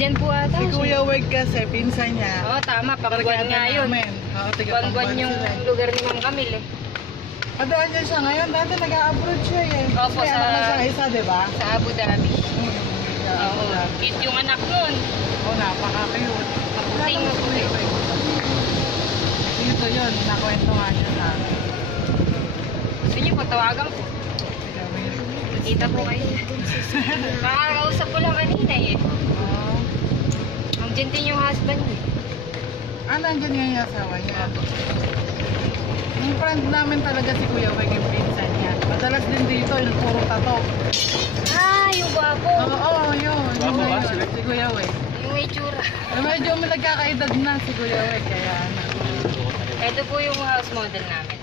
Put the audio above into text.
Nandyan po ata. Si Kuya Weg kasi, pinsan niya. Oo, tama. Pagbuwan nga yun. Buwan-buwan yung lugar ni Ma'am Camille eh. Doon niya siya ngayon. Dati nag-a-abroad siya eh. Opo, Kasi anak na siya isa, di ba? Sa Abu Dhabi. Oo. Cute yung anak nun. Oo, napaka-cute. Kaputing mo po eh. Dito yun, nakwento nga niya sa akin. Gusto niyo po, tawagan po. Kita po kayo. Makakausap ko lang kanina eh. Oo. Ang gentle yung husband niya. Nandyan nga yung asawa niya. Yung friend namin talaga si Kuya Weg, yung pinsan niya. Madalas din dito, yung puro tato. Yung guwapo. Oo, yun. Guwapo ba? Si Kuya Weg. Yung may tsura. Medyo may nagkakaedad na si Kuya Weg, kaya ano. Ito po yung house model namin.